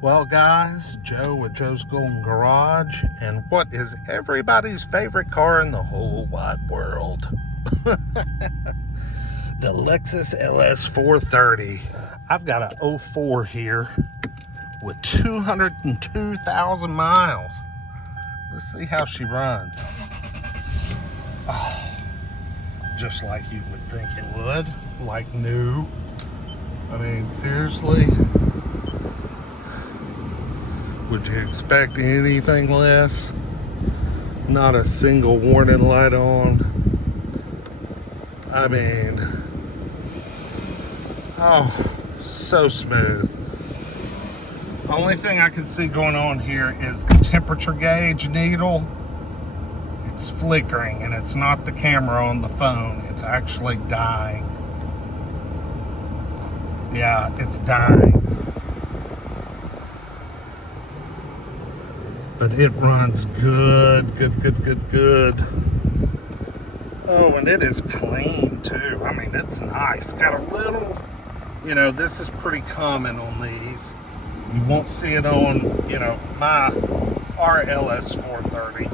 Well, guys, Joe with Joe's Golden Garage, and what is everybody's favorite car in the whole wide world? The Lexus LS 430. I've got a 04 here with 202,000 miles. Let's see how she runs. Oh, just like you would think it would, like new. I mean, seriously. Would you expect anything less? Not a single warning light on. I mean, oh, so smooth. Only thing I can see going on here is the temperature gauge needle. It's flickering, and it's not the camera on the phone. It's actually dying. Yeah, it's dying. But it runs good. Oh, and it is clean too. I mean, it's nice. Got a little, this is pretty common on these. You won't see it on, my RLS 430,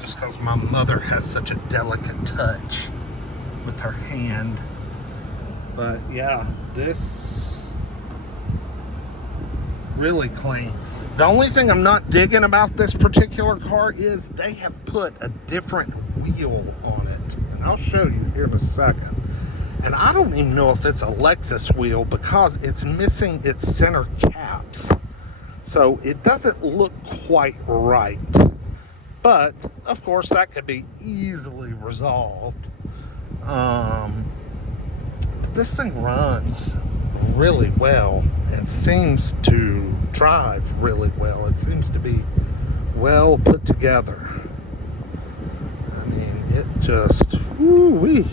just because my mother has such a delicate touch with her hand. But yeah, this really clean. The only thing I'm not digging about this particular car is they have put a different wheel on it. And I'll show you here in a second. And I don't even know if it's a Lexus wheel because it's missing its center caps. So it doesn't look quite right. But, of course, that could be easily resolved. But this thing runs really well and seems to drive really well. It seems to be well put together. I mean, it just woo-wee,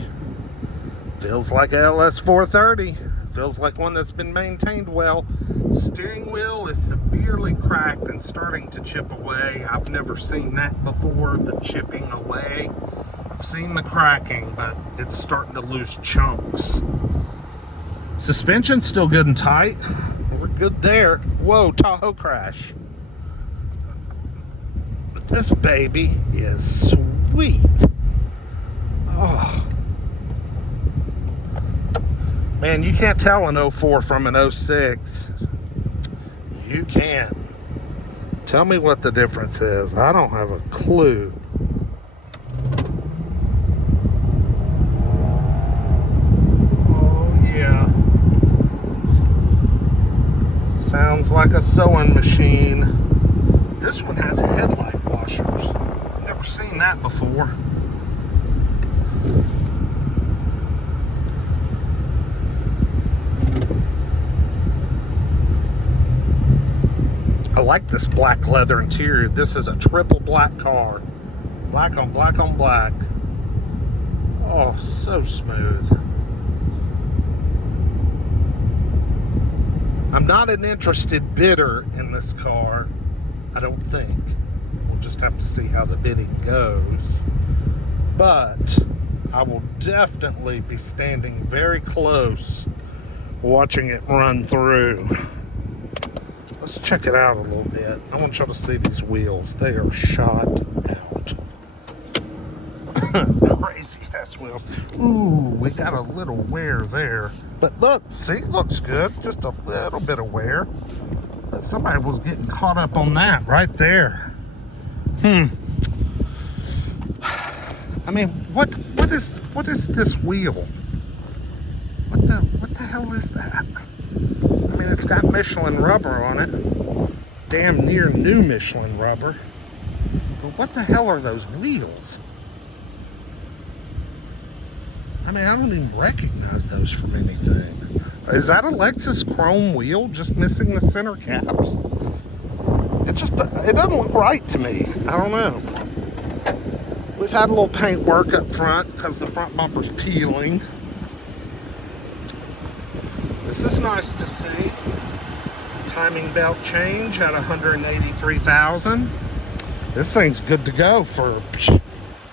feels like a LS 430. Feels like one that's been maintained well. Steering wheel is severely cracked and starting to chip away. I've never seen that before, the chipping away. I've seen the cracking, but it's starting to lose chunks. Suspension's still good and tight. We're good there. Whoa, Tahoe crash. But this baby is sweet. Oh. Man, you can't tell an 04 from an 06. You can't. Tell me what the difference is. I don't have a clue. Sounds like a sewing machine. This one has headlight washers. Never seen that before. I like this black leather interior. This is a triple black car. Black on black on black. Oh, so smooth. I'm not an interested bidder in this car, I don't think. We'll just have to see how the bidding goes. But I will definitely be standing very close, watching it run through. Let's check it out a little bit. I want y'all to see these wheels. They are shot out. Crazy ass wheels. Ooh, we got a little wear there. But look, see, looks good. Just a little bit of wear. But somebody was getting caught up on that right there. I mean, what is this wheel? What the hell is that? I mean, it's got Michelin rubber on it. Damn near new Michelin rubber. But what the hell are those wheels? I mean, I don't even recognize those from anything. Is that a Lexus chrome wheel just missing the center caps? It doesn't look right to me. I don't know. We've had a little paint work up front because the front bumper's peeling. This is nice to see. Timing belt change at 183,000. This thing's good to go for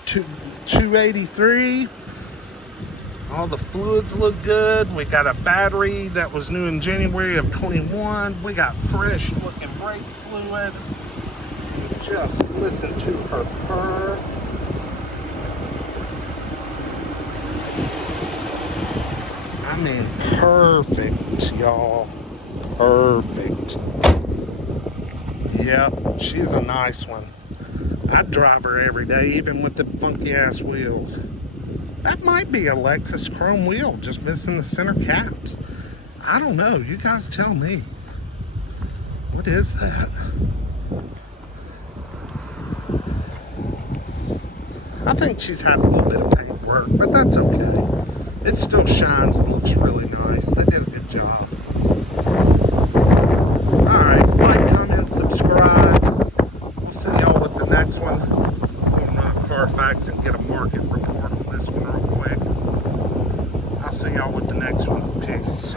283. All the fluids look good. We got a battery that was new in January of 21. We got fresh looking brake fluid. Just listen to her purr. I mean, perfect, y'all. Perfect. Yep, she's a nice one. I'd drive her every day, even with the funky ass wheels. That might be a Lexus chrome wheel, just missing the center caps. I don't know. You guys tell me. What is that? I think she's had a little bit of paint work, but that's okay. It still shines and looks really nice. They did a good job. Alright, like, comment, subscribe. We'll see y'all with the next one. I'm going to run Carfax and get a market report on this one real quick. I'll see y'all with the next one. Peace.